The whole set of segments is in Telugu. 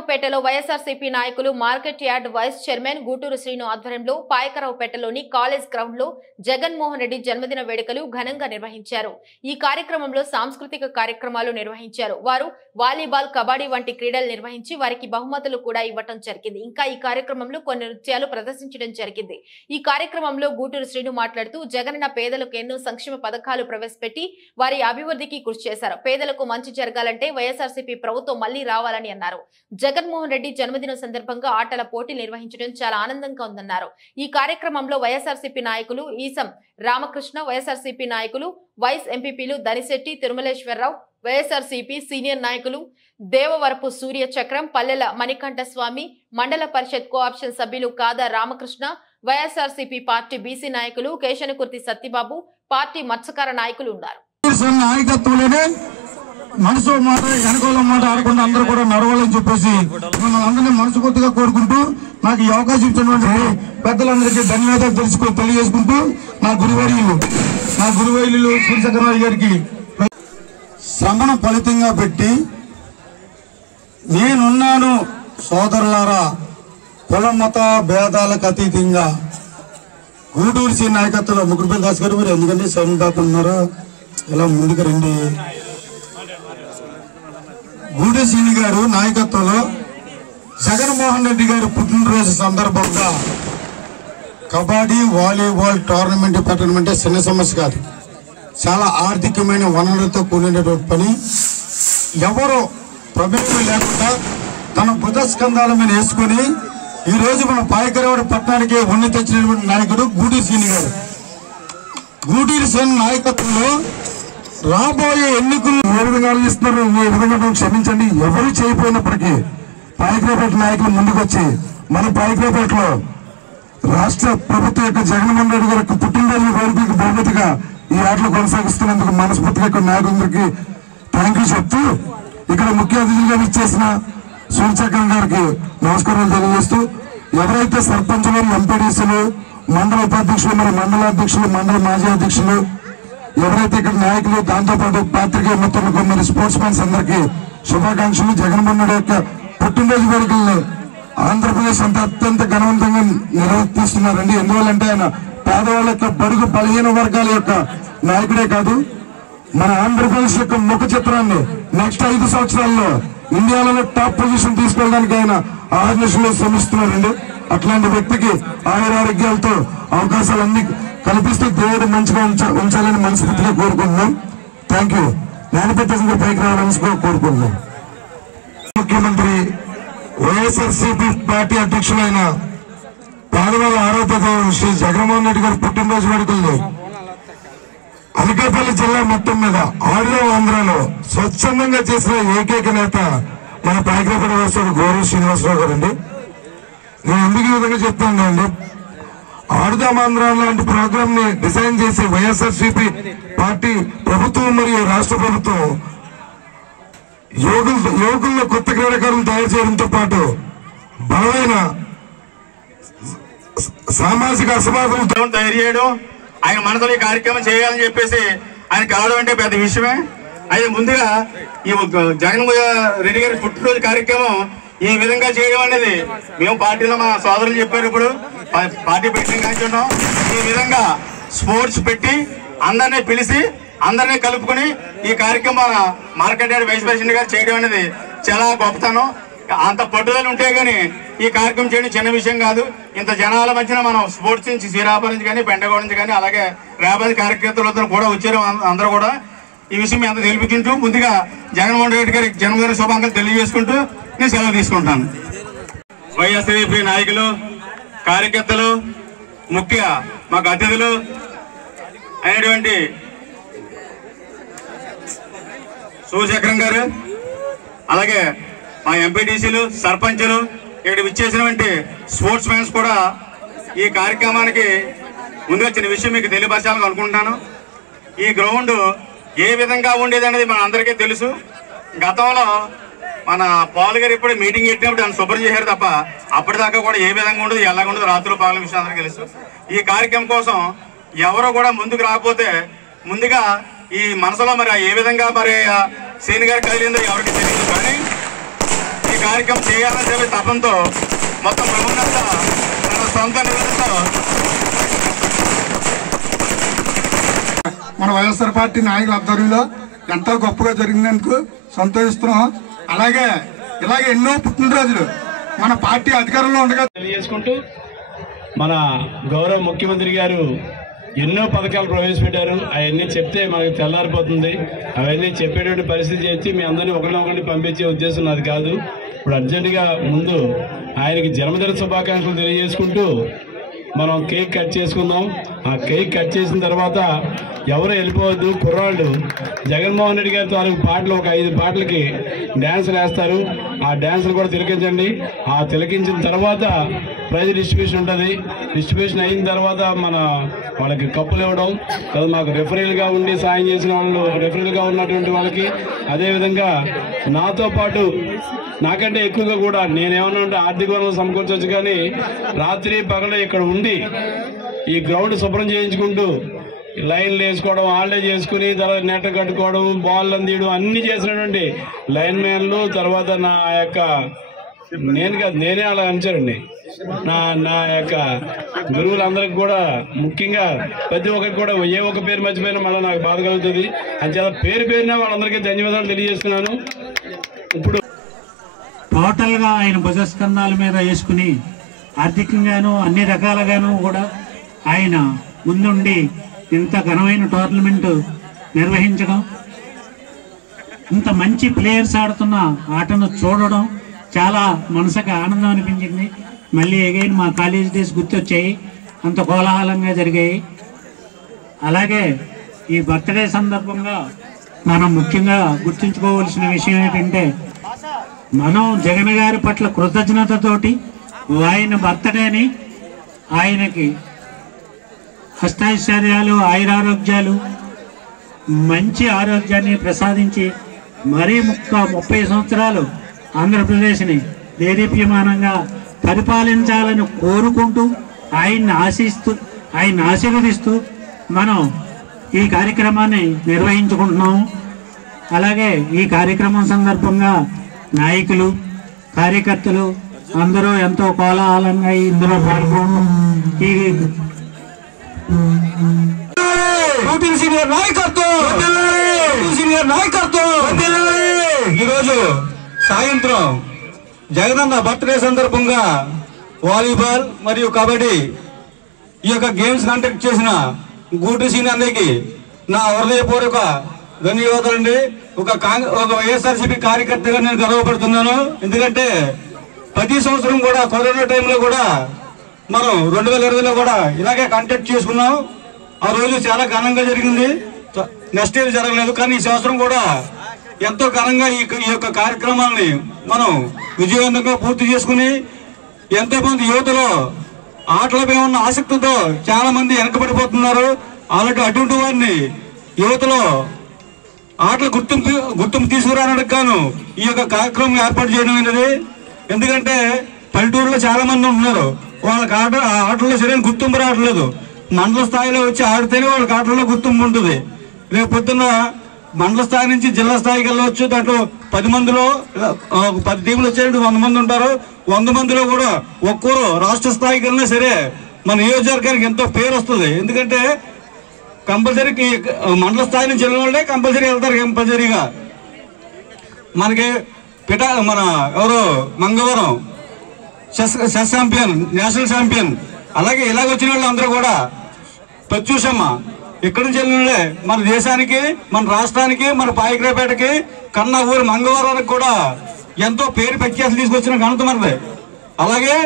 పాయకరావుపేటలో వైఎస్ఆర్సీపీ నాయకులు market yard vice chairman Guturu Srinu ఆధ్వర్యంలో పాయకరావుపేటలోని కాలేజ్ గ్రౌండ్ లో జగన్మోహన్ రెడ్డి జన్మదిన వేడుకలు ఘనంగా నిర్వహించారు. ఈ కార్యక్రమంలో సాంస్కృతిక కార్యక్రమాలు నిర్వహించారు. వారు వాలీబాల్, కబడ్డీ వంటి క్రీడలు నిర్వహించి వారికి బహుమతులు కూడా ఇవ్వటం జరిగింది. ఇంకా ఈ కార్యక్రమంలో కొన్ని నృత్యాలు ప్రదర్శించడం జరిగింది. ఈ కార్యక్రమంలో గూటూరు శ్రీను మాట్లాడుతూ జగనన్న పేదలకు ఎన్నో సంక్షేమ పథకాలు ప్రవేశపెట్టి వారి అభివృద్ధికి కృషి చేశారు. పేదలకు మంచి జరగాలంటే వైఎస్ఆర్సీపీ ప్రభుత్వం మళ్లీ రావాలని అన్నారు. జగన్మోహన్ రెడ్డి జన్మదిన సందర్భంగా ఆటల పోటీలు నిర్వహించడం చాలా ఆనందంగా ఉందన్నారు. ఈ కార్యక్రమంలో వైఎస్ఆర్సీపీ నాయకులు ఈసం రామకృష్ణ, వైఎస్ఆర్సీపీ నాయకులు వైస్ ఎంపీపీలు దనిశెట్టి తిరుమలేశ్వరరావు, వైఎస్ఆర్సీపీ సీనియర్ నాయకులు దేవవరపు సూర్య చక్రం, పల్లెల మణికంఠ స్వామి, మండల పరిషత్ కోఆప్షన్ సభ్యులు కాదా రామకృష్ణ, వైఎస్ఆర్సీపీ పార్టీ బీసీ నాయకులు కేశనకుర్తి సత్యబాబు, పార్టీ మత్స్యకార నాయకులు ఉన్నారు. మనసు మాట వెనకాల మాట ఆడకుండా అందరూ కూడా నడవాలని చెప్పేసి మనం అందరినీ మనస్ఫూర్తిగా కోరుకుంటూ నాకు ఈ అవకాశం ఇచ్చినటువంటి పెద్దలందరికీ ధన్యవాదాలు తెలియజేసుకుంటూ నా గురువైలు శ్రీశంకరరావు గారికి శ్రమను ఫలితంగా పెట్టి నేనున్నాను సోదరులారా, కుల మత భేదాలకు అతీతంగా గూటూరు శ్రీ నాయకత్వంలో ముగ్గురు దాస్ గారు మీరు ఎందుకంటే శ్రమ దాకున్నారా ఇలా ముందుకు రండి. గూటూరు శ్రీని గారు నాయకత్వంలో జగన్మోహన్ రెడ్డి గారి పుట్టినరోజు సందర్భంగా కబడ్డీ, వాలీబాల్ టోర్నమెంట్ పెట్టడం అంటే చిన్న సమస్య కాదు. చాలా ఆర్థికమైన వనరులతో కూడినటువంటి పని. ఎవరో ప్రమేయం లేకుండా తన బుధస్కంధాల మీద వేసుకొని ఈరోజు మన పాయకరావుడి పట్టణానికి వన్నె తెచ్చినటువంటి నాయకుడు గూటూరు శ్రీని గారు. గూటూరు శ్రీని నాయకత్వంలో రాబోయే ఎన్నికలు ఏ విధంగా ఆలోచిస్తున్నారు, ఏ విధంగా క్షమించండి. ఎవరు చేయకపోయినప్పటికీ పాయకరావుపేట నాయకులు ముందుకొచ్చి మన పాయకరావుపేటలో రాష్ట్ర ప్రభుత్వం యొక్క జగన్మోహన్ రెడ్డి గారి పుట్టినరోజు వేడుకలకు బహుమతిగా ఈ ఆటలు కొనసాగిస్తున్నందుకు మనస్ఫూర్తిగా ఇక్కడ నాయకులందరికీ థ్యాంక్ యూ చెప్తూ ఇక్కడ ముఖ్య అతిథులుగా ఇచ్చేసిన సూర్యచక్రం గారికి నమస్కారాలు తెలియజేస్తూ ఎవరైతే సర్పంచులు, ఎంపీడీసీలు, మండల ఉపాధ్యక్షులు, మరి మండల అధ్యక్షులు, మండల మాజీ అధ్యక్షులు, ఎవరైతే ఇక్కడ నాయకులు, దాంతోపాటు పాత్రికేయ మిత్రులకు, మరి స్పోర్ట్స్ మ్యాన్స్ అందరికీ శుభాకాంక్షలు. జగన్మోహన్ రెడ్డి యొక్క పుట్టినరోజు వేడుకలను ఆంధ్రప్రదేశ్ అంతా అత్యంత ఘనవంతంగా నిర్వర్తిస్తున్నారండి. ఎందువల్లంటే ఆయన పేదవాళ్ళ యొక్క బడుగు బలహీన వర్గాల యొక్క నాయకుడే కాదు, మన ఆంధ్రప్రదేశ్ యొక్క ముఖ చిత్రాన్ని నెక్స్ట్ 5 సంవత్సరాల్లో ఇండియాలోనే టాప్ పొజిషన్ తీసుకెళ్ళడానికి ఆయన ఆహర్నిశలో శ్రమిస్తున్నారండి. అట్లాంటి వ్యక్తికి ఆయురారోగ్యాలతో అవకాశాలన్నీ కల్పిస్తూ దేవుడు మంచిగా ఉంచాలని మనస్ఫూర్తిగా కోరుకుంటున్నాం. Thank you. నానపెట్టిన పైకి రావాలని కోరుకుంటున్నాం. ముఖ్యమంత్రి వైఎస్ఆర్సీపీ పార్టీ అధ్యక్షులైన పేదవాళ్ళ ఆరోగ్య శ్రీ జగన్మోహన్ రెడ్డి గారి పుట్టినరోజు వేడుకల్లో అనకాపల్లి జిల్లా మొత్తం మీద ఆంధ్రాలో స్వచ్ఛందంగా చేసిన ఏకైక నేత మన పాయకరావుపేట వాసుడు గౌరవ శ్రీనివాసరావు గారు అండి. నేను ఎందుకు ఈ విధంగా చెప్తాను అండి, ఆడుదామాంధ్ర లాంటి ప్రోగ్రామ్ ని డిజైన్ చేసి వైఎస్ఆర్సీపీ పార్టీ ప్రభుత్వం మరియు రాష్ట్ర ప్రభుత్వం యువకుల్లో కొత్త క్రీడాకారులను తయారు చేయడంతో పాటు బలమైన సామాజిక అసమానతలు తయారు చేయడం, ఆయన మనసులో ఈ కార్యక్రమం చేయాలని చెప్పేసి ఆయన కలవడం అంటే పెద్ద విషయమే. అయితే ముందుగా ఈ జగన్మోహన్ రెడ్డి గారి పుట్టినరోజు కార్యక్రమం ఈ విధంగా చేయడం అనేది మేము పార్టీలో మా సోదరులు చెప్పారు, ఇప్పుడు పార్టీ పెట్టిన కాల్చున్నాం. ఈ విధంగా స్పోర్ట్స్ పెట్టి అందరినీ పిలిచి అందరినీ కలుపుకొని ఈ కార్యక్రమం మార్కెట్ యార్డ్ వైస్ ప్రెసిడెంట్ గారు చేయడం అనేది చాలా గొప్పతనం. అంత పట్టుదల ఉంటే గానీ ఈ కార్యక్రమం చేయడం చిన్న విషయం కాదు. ఇంత జనాల మధ్యన మనం స్పోర్ట్స్ నుంచి శ్రీరాపూర్ నుంచి కానీ, పెండగోడ నుంచి కానీ, అలాగే రేపటి కార్యకర్తలతో కూడా వచ్చారు. అందరూ కూడా ఈ విషయం ఎంత తెలిపించుకుంటూ ముందుగా జగన్మోహన్ రెడ్డి గారికి జన్మదిన శుభాకాంక్షలు తెలియజేసుకుంటూ నేను సెలవు తీసుకుంటాను. వైఎస్ఆర్సీపీ నాయకులు, కార్యకర్తలు, ముఖ్య మాకు అతిథులు అయినటువంటి సూర్యచక్రం గారు, అలాగే మా ఎంపీటీసీలు, సర్పంచులు, ఇక్కడ విచ్చేసినటువంటి స్పోర్ట్స్ మ్యాన్స్ కూడా ఈ కార్యక్రమానికి ముందు వచ్చిన విషయం మీకు తెలియపరచాలని అనుకుంటున్నాను. ఈ గ్రౌండ్ ఏ విధంగా ఉండేది అనేది మన అందరికీ తెలుసు. గతంలో మన పాల్ గారు ఇప్పుడు మీటింగ్ పెట్టినప్పుడు ఆయన శుభ్రం చేశారు తప్ప అప్పటిదాకా కూడా ఏ విధంగా ఉండదు, ఎలాగ ఉండదు, రాత్రులు పాలన విషయం అందరికీ తెలుసు. ఈ కార్యక్రమం కోసం ఎవరో కూడా ముందుకు రాకపోతే ముందుగా ఈ మనసులో మరి ఏ విధంగా మరి శ్రీని గారు కలిగిందో ఎవరికి తెలియదు. కానీ ఈ కార్యక్రమం చేయాలని చెప్పి తపంతో మొత్తం ప్రభుత్వంతో మన సొంత నిధులతో మన వైఎస్ఆర్ పార్టీ నాయకుల ఆధ్వర్యంలో ఎంతో గొప్పగా జరిగినందుకు సంతోషిస్తున్నాం. అలాగే ఇలాగే ఎన్నో పుట్టినరోజులు మన పార్టీ అధికారంలో ఉండగా తెలియజేసుకుంటూ మన గౌరవ ముఖ్యమంత్రి గారు ఎన్నో పథకాలు ప్రవేశపెట్టారు. అవన్నీ చెప్తే మనకు తెల్లారిపోతుంది. అవన్నీ చెప్పేటువంటి పరిస్థితి చేసి మీ అందరినీ ఒకరిని పంపించే ఉద్దేశం నాది కాదు. ఇప్పుడు అర్జెంటుగా ముందు ఆయనకి జన్మదిన శుభాకాంక్షలు తెలియజేసుకుంటూ మనం కేక్ కట్ చేసుకుందాం. ఆ కేక్ కట్ చేసిన తర్వాత ఎవరు వెళ్ళిపోవద్దు. కుర్రాళ్ళు జగన్మోహన్ రెడ్డి గారి తాలూకు పాటలు ఒక 5 పాటలకి డ్యాన్సులు వేస్తారు. ఆ డ్యాన్సులు కూడా తిలకించండి. ఆ తిలకించిన తర్వాత ప్రైజ్ డిస్ట్రిబ్యూషన్ ఉంటుంది. డిస్ట్రిబ్యూషన్ అయిన తర్వాత వాళ్ళకి కప్పులు ఇవ్వడం, మాకు రెఫరీలుగా ఉండి సాయం చేసిన వాళ్ళు, రెఫరీలుగా ఉన్నటువంటి వాళ్ళకి, అదేవిధంగా నాతో పాటు నాకంటే ఎక్కువగా కూడా నేనేమన్నా ఉంటే ఆర్థిక వనరులు సమకూర్చవచ్చు, కానీ రాత్రి పగలు ఇక్కడ ఉండి ఈ గ్రౌండ్ శుభ్రం చేయించుకుంటూ లైన్లు వేసుకోవడం, హాలిడే చేసుకుని తర్వాత నెట్ కట్టుకోవడం, బాల్ అందియడం అన్ని చేసినటువంటి లైన్ మ్యాన్లు, తర్వాత నా యొక్క నేనే అలా అంచారండి నా యొక్క గురువులందరికి కూడా, ముఖ్యంగా ప్రతి ఒక్కరికి కూడా ఏ ఒక్క పేరు మర్చిపోయినా మళ్ళీ నాకు బాధ కలుగుతుంది. అంచేత పేరున వాళ్ళందరికీ ధన్యవాదాలు తెలియజేస్తున్నాను. ఇప్పుడు టోటల్గా ఆయన భుజస్కంధాల మీద వేసుకుని ఆర్థికంగాను అన్ని రకాలుగాను కూడా ఆయన ముందుండి ఇంత ఘనమైన టోర్నమెంట్ నిర్వహించడం, ఇంత మంచి ప్లేయర్స్ ఆడుతున్న ఆటను చూడడం చాలా మనసుకు ఆనందం అనిపించింది. మళ్ళీ అగైన్ మా కాలేజ్ డేస్ గుర్తొచ్చాయి, అంత కోలాహలంగా జరిగాయి. అలాగే ఈ బర్త్డే సందర్భంగా మనం ముఖ్యంగా గుర్తుంచుకోవాల్సిన విషయం ఏంటంటే, మనం జగన్ గారి పట్ల కృతజ్ఞతతోటి ఆయన బర్త్డేని ఆయనకి అష్టైశ్వర్యాలు, ఆయురారోగ్యాలు, మంచి ఆరోగ్యాన్ని ప్రసాదించి మరీ 30 సంవత్సరాలు ఆంధ్రప్రదేశ్ని దేదీప్యమానంగా పరిపాలించాలని కోరుకుంటూ ఆయన్ని ఆశీర్వదిస్తూ మనం ఈ కార్యక్రమాన్ని నిర్వహించుకుంటున్నాము. అలాగే ఈ కార్యక్రమం సందర్భంగా నాయకులు, కార్యకర్తలు అందరూ ఎంతో కోలాహలంగా ఇందులో పాల్గొనడం, ఈ ఈరోజు సాయంత్రం జగనన్న బర్త్డే సందర్భంగా వాలీబాల్ మరియు కబడ్డీ ఈ యొక్క గేమ్స్ కండక్ట్ చేసిన గూటి సీనియర్కి నా హృదయపూర్వక ధన్యవాదాలండి. ఒక వైఎస్ఆర్సీపీ కార్యకర్తగా నేను గర్వపడుతున్నాను. ఎందుకంటే ప్రతి సంవత్సరం కూడా కరోనా టైంలో కూడా మనం 2020లో కూడా ఇలాగే కండక్ట్ చేసుకున్నాం. ఆ రోజు చాలా ఘనంగా జరిగింది. నెక్స్ట్ ఇయర్ జరగలేదు, కానీ ఈ సంవత్సరం కూడా ఎంతో ఘనంగా ఈ యొక్క కార్యక్రమాన్ని మనం విజయవంతంగా పూర్తి చేసుకుని ఎంతో మంది యువతలో ఆటలపై ఉన్న ఆసక్తితో చాలా మంది వెనకబడిపోతున్నారు. అటువంటి వారిని యువతలో ఆటల గుర్తింపు తీసుకురావడానికి గాను ఈ యొక్క కార్యక్రమం ఏర్పాటు చేయడం అనేది. ఎందుకంటే పల్లెటూరులో చాలా మంది ఉంటున్నారు, వాళ్ళకి ఆటల్లో సరైన గుర్తింపు రావట్లేదు. మండల స్థాయిలో వచ్చి ఆడితేనే వాళ్ళకి ఆటల్లో గుర్తింపు ఉంటుంది. రేపు పొద్దున్న మండల స్థాయి నుంచి జిల్లా స్థాయికి వెళ్ళవచ్చు. దాంట్లో 10 మందిలో 10 టీంలు వచ్చేటట్టు 100 మంది ఉంటారు. 100 మందిలో కూడా ఒక్కరు రాష్ట్ర స్థాయికి వెళ్ళినా సరే మన నియోజకవర్గానికి ఎంతో పేరు వస్తుంది. ఎందుకంటే కంపల్సరీ మండల స్థాయి నుంచి వెళ్ళిన వాళ్ళే కంపల్సరీ వెళ్తారు. కంపల్సరీగా మనకి మన ఎవరు Mangavaram chess champion, national champion, అలాగే ఇలాగ వచ్చిన వాళ్ళు అందరూ కూడా ప్రత్యూషమ్మ ఇక్కడి నుంచి వెళ్ళిన వాళ్ళే మన దేశానికి, మన రాష్ట్రానికి, మన పాయకరాపేటకి, కన్నా ఊరు మంగవరానికి కూడా ఎంతో పేరు ప్రఖ్యాతులు తీసుకొచ్చిన ఘనత మనది. అలాగే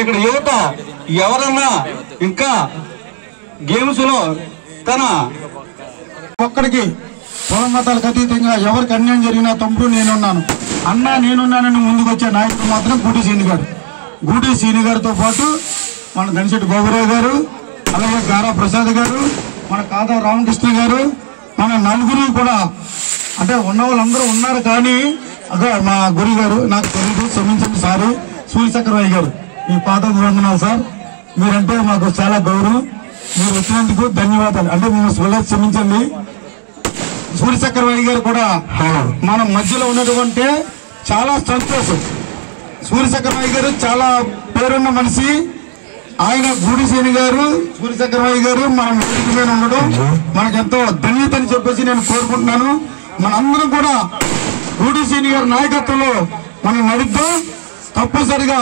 ఇక్కడ యువత ఎవరన్నా ఇంకా గేమ్స్ లో తన ఒక్కడికి కుల మతాలకు అతీతంగా ఎవరికి అన్యాయం జరిగినా తమ్ముడు నేనున్నాను, అన్నా నేనున్నానని ముందుకు వచ్చే నాయకుడు మాత్రం గూటి సీని గారితో పాటు మన దనిశెట్టి బాబురావు గారు, అలాగే గారా ప్రసాద్ గారు, మన కాదా రామకృష్ణ గారు, మన నలుగురు కూడా అంటే ఉన్న వాళ్ళందరూ ఉన్నారు. కానీ అదే మా గురి గారు నాకు తెలియదు, క్షమించండి సారు, సూర్యచక్రరావు గారు మీ పాదాభివందనాలు సార్. మీరంటే మాకు చాలా గౌరవం. మీరు వచ్చినందుకు ధన్యవాదాలు. అంటే మేము క్షమించండి. సూర్యచక్రరావు గారు కూడా మన మధ్యలో ఉన్నటువంటి చాలా సంతోషం. సూర్యశంకరరావు గారు చాలా పేరున్న మనిషి. ఆయన గూడిసేని గారు, సూర్యశంకరరావు గారు మనం వేదిక మీద ఉండడం మనకెంతో ధన్యత అని చెప్పేసి నేను కోరుకుంటున్నాను. మనందరం కూడా గూడిసేని గారి నాయకత్వంలో మనం నడుద్దాం. తప్పనిసరిగా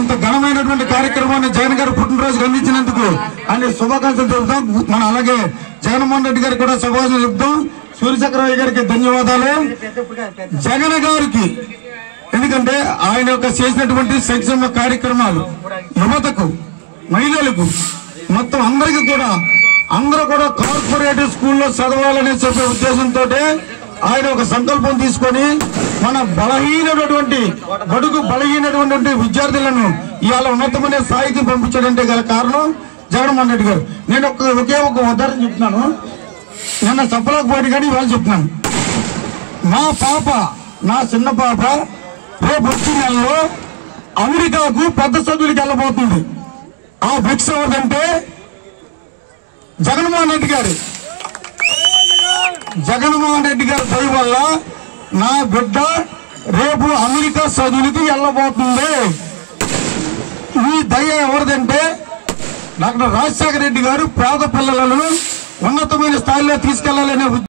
ఇంత ఘనమైనటువంటి కార్యక్రమాన్ని జగన్ గారు పుట్టినరోజుకి అందించినందుకు ఆయన శుభాకాంక్షలు చెబుతాం. మనం అలాగే జగన్మోహన్ రెడ్డి గారికి కూడా శుభాకాంక్షలు చెప్తాం. సూర్యశంకరరావు గారికి ధన్యవాదాలు. జగన్ గారికి ఎందుకంటే ఆయన యొక్క చేసినటువంటి సంక్షేమ కార్యక్రమాలు యువతకు, మహిళలకు, మొత్తం అందరికీ కూడా అందరూ కూడా కార్పొరేటివ్ స్కూల్లో చదవాలనే చెప్పే ఉద్దేశంతో ఆయన ఒక సంకల్పం తీసుకొని మన బలహీనటువంటి విద్యార్థులను ఇవాళ ఉన్నతమైన స్థాయికి పంపించాడంటే గల కారణం జగన్మోహన్ రెడ్డి గారు. నేను ఒకే ఒక ఉదాహరణ చెప్తున్నాను. నిన్న చెప్పలేకపోయాడు కానీ ఇవాళ చెప్తున్నాను. నా చిన్న పాప రేపు వచ్చే నెలలో అమెరికాకు పెద్ద చదువులకి వెళ్ళబోతుంది. ఆ ఫిక్స్ ఎవరిదంటే జగన్మోహన్ రెడ్డి గారు. జగన్మోహన్ రెడ్డి గారి దయ వల్ల నా బిడ్డ రేపు అమెరికా చదువులకి వెళ్ళబోతుంది. ఈ దయ ఎవరిదంటే డాక్టర్ రాజశేఖర రెడ్డి గారు పేద పిల్లలను ఉన్నతమైన స్థాయిలో తీసుకెళ్లాలనే